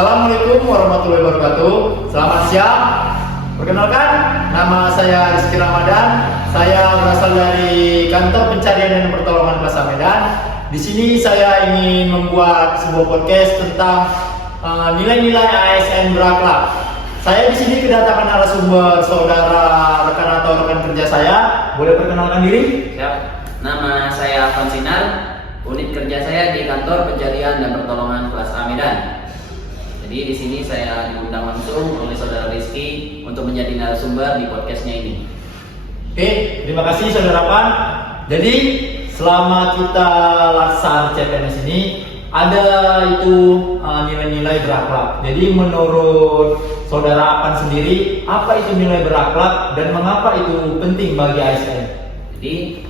Assalamualaikum warahmatullahi wabarakatuh. Selamat siang. Perkenalkan, nama saya Rizky Ramadan. Saya berasal dari Kantor Pencarian dan Pertolongan Plaza Medan. Di sini saya ingin membuat sebuah podcast tentang nilai-nilai ASN berakhlak. Saya di sini kedatangan narasumber saudara, rekan atau rekan kerja saya. Boleh perkenalkan diri? Siap. Nama saya Afan Sinar. Unit kerja saya di Kantor Pencarian dan Pertolongan Plaza Medan. Jadi di sini saya diundang langsung oleh saudara Rizky untuk menjadi narasumber di podcastnya ini. Oke, terima kasih saudara Pan. Jadi selama kita laksanakan CPNS ini ada itu nilai-nilai berakhlak. Jadi menurut saudara Pan sendiri, apa itu nilai berakhlak dan mengapa itu penting bagi ASN? Jadi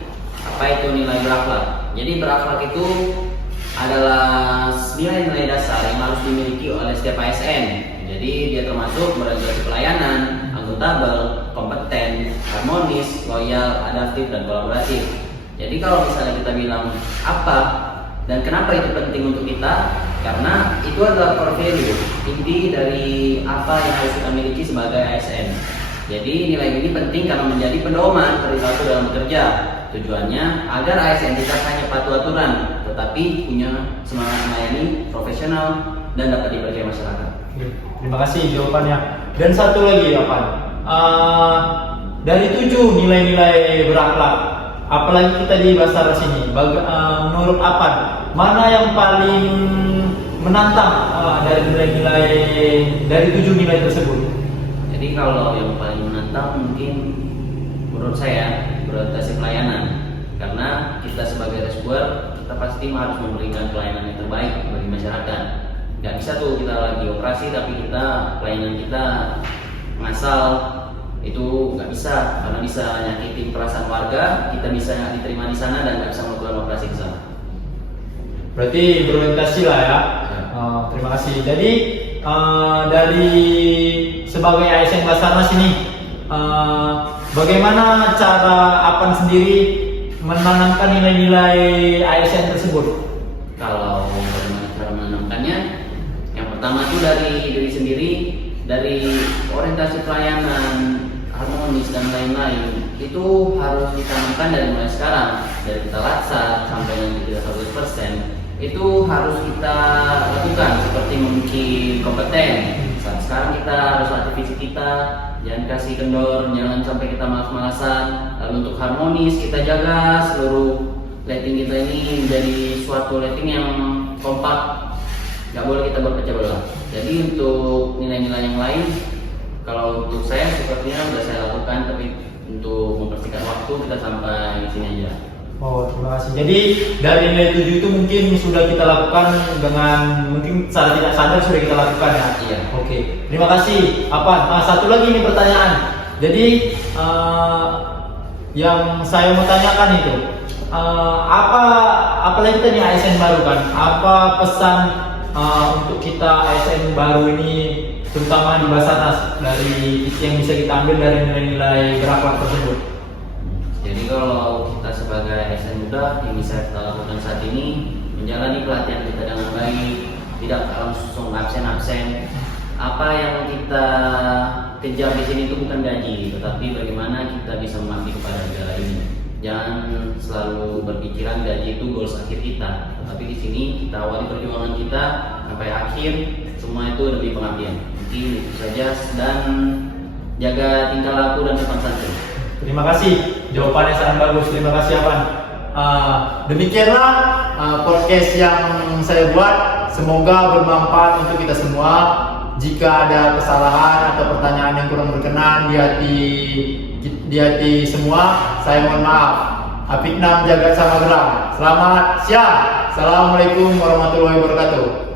apa itu nilai berakhlak? Jadi berakhlak itu adalah nilai-nilai dasar yang harus dimiliki oleh setiap ASN. Jadi dia termasuk berorientasi pelayanan, akuntabel, kompeten, harmonis, loyal, adaptif, dan kolaboratif. Jadi kalau misalnya kita bilang apa dan kenapa itu penting untuk kita, karena itu adalah core value, inti dari apa yang harus kita miliki sebagai ASN. Jadi nilai ini penting karena menjadi pedoman perilaku dalam bekerja. Tujuannya agar ASN tidak hanya patuh aturan, tetapi punya semangat melayani, profesional, dan dapat dipercaya masyarakat. Terima kasih jawabannya. Dan satu lagi ya Pan, dari 7 nilai-nilai berakhlak, apalagi kita di Basarnas ini, menurut Apan, mana yang paling menantang dari nilai-nilai dari 7 nilai tersebut? Jadi kalau yang paling menantang mungkin menurut saya berorientasi pelayanan, karena kita sebagai rescuer kita pasti harus memberikan pelayanan yang terbaik bagi masyarakat. Gak bisa tuh kita lagi operasi tapi pelayanan kita ngasal, itu nggak bisa, karena bisa nyakitin perasaan warga, kita bisa diterima di sana dan nggak bisa melakukan operasi di sana. Berarti berorientasi lah ya. Terima kasih. Jadi dari sebagai ASN Basarnas ini, bagaimana cara Apan sendiri menanamkan nilai-nilai ASN tersebut? Kalau bagaimana cara menanamkannya, yang pertama itu dari diri sendiri, dari orientasi pelayanan, harmonis dan lain-lain, itu harus ditanamkan dari mulai sekarang, dari kita laksa sampai nanti kita 100%. Itu harus kita lakukan, seperti mungkin kompeten. Saat sekarang kita harus latih fisik kita, jangan kasih kendor, jangan sampai kita malas-malasan. Lalu untuk harmonis, kita jaga seluruh lighting kita ini menjadi suatu lighting yang kompak, nggak boleh kita berpecah belah. Jadi untuk nilai-nilai yang lain, kalau untuk saya sepertinya sudah saya lakukan, tapi untuk mempersingkat waktu kita sampai di sini aja. Oh, terima kasih. Jadi dari nilai 7 itu mungkin sudah kita lakukan dengan mungkin secara tidak sadar sudah kita lakukan ya. Iya. Oke. Terima kasih. Apa? Satu lagi nih pertanyaan. Jadi yang saya mau tanyakan itu apalagi kita nih ASN baru kan? Apa pesan untuk kita ASN baru ini, terutama di Basarnas, dari yang bisa kita ambil dari nilai-nilai berakhlak tersebut? Jadi kalau kita sebagai ASN muda yang bisa kita lakukan saat ini, menjalani pelatihan kita dengan baik, tidak langsung absen-absen. Apa yang kita kejar di sini itu bukan gaji, tetapi bagaimana kita bisa mengabdi kepada negara ini. Jangan selalu berpikiran gaji itu goals akhir kita, tetapi di sini kita awali perjuangan kita sampai akhir, semua itu demi pengabdian. Mungkin itu saja, dan jaga tingkah laku dan sopan santun. Terima kasih, jawabannya sangat bagus. Terima kasih Apan. Demikianlah podcast yang saya buat. Semoga bermanfaat untuk kita semua. Jika ada kesalahan atau pertanyaan yang kurang berkenan di hati semua, saya mohon maaf. Hafidnam jagat sama geram. Selamat siang. Assalamualaikum warahmatullahi wabarakatuh.